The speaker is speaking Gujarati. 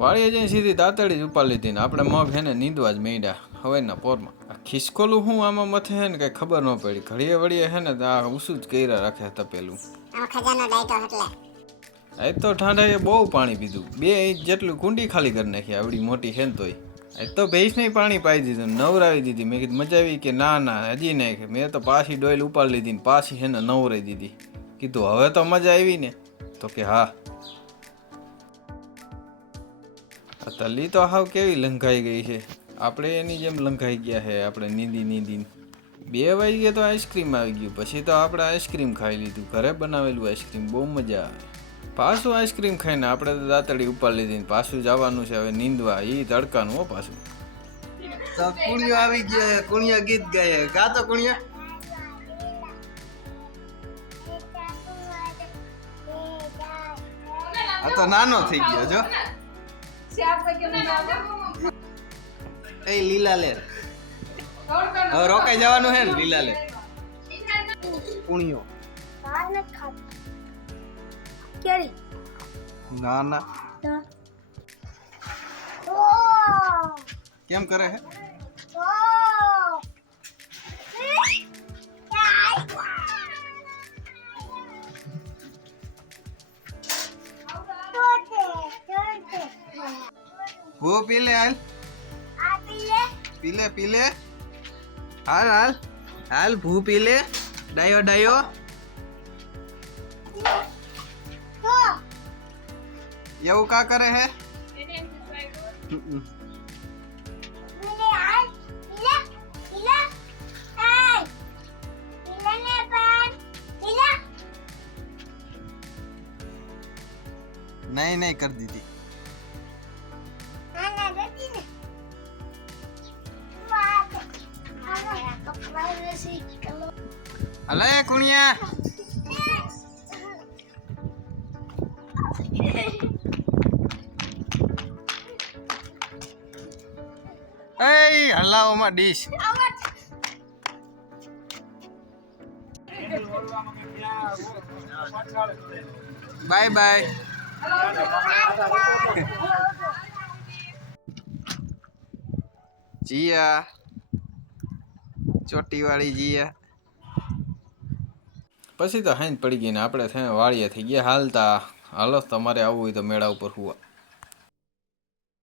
વાળીએ જઈને સીધી દાંતળી જ ઉપાડી લીધી ને આપણે મગ હે ને નીંદવા જ માંડ્યા હવારના પોરમાં. આ ખિસકોલું હું આમાં મથે હે ને કંઈ ખબર ન પડી. ઘડીએ વળીએ હે ને આ ઉસું જ કર્યા રાખે તપેલું. એ તો ઠાંડાએ બહુ પાણી પીધું, 2 ઇંચ જેટલું કુંડી ખાલી કરી નાખી આવડી મોટી હે ને તોય. એ તો ભેંસને પાણી પાઈ દીધું, નવરાવી દીધી. મેં કીધું મજા આવી કે ના હજી નહીં. મેં તો પાછી ડોઈલ ઉપાડી લીધી ને પાછી હે ને નવરાવી દીધી. કીધું હવે તો મજા આવી ને? તો કે હા. તલી તો હાવ કેવી લંઘાઈ ગઈ છે, આપણે એની જેમ લંઘાઈ ગયા છે. આપણે નીંદીને 2 વાગ્યે તો આઈસ્ક્રીમ આવી ગયું. પછી તો આપણે આઈસ્ક્રીમ ખાઈ લીધું, ઘરે બનાવેલું આઈસ્ક્રીમ, બહુ મજા આવે. પાછું આઈસ્ક્રીમ ખાઈને આપણે તો દાંતડી ઉપાડી લીધી. પાછું જવાનું છે હવે નીંદવા. એ તડકાનું હો પાછું. કુણિયો આવી ગયા, કુણિયા ગીત ગાય. ગાતો કુણિયા. આ તો નાનો થઈ ગયો જો. એ લીલા લે હવે રોકાઈ જવાનું હે ને. લીલા લે કુણિયો ના ના કેમ કરે હે? वो पी ले हाल पी ले हाल हाल हाल भू पी ले डायो डायो ये वो क्या करे है? नहीं नहीं कर दीदी. अले कुणिया ए हलाओ માં ડીશ. Bye bye. जिया ચોટી વાળી જીયા. પછી તો હાઈન પડી ગઈ ને આપણે થઈને વાળીએ થઈ ગયા હાલતા. હાલો તમારે આવવું હોય તો મેળા ઉપર હુવા.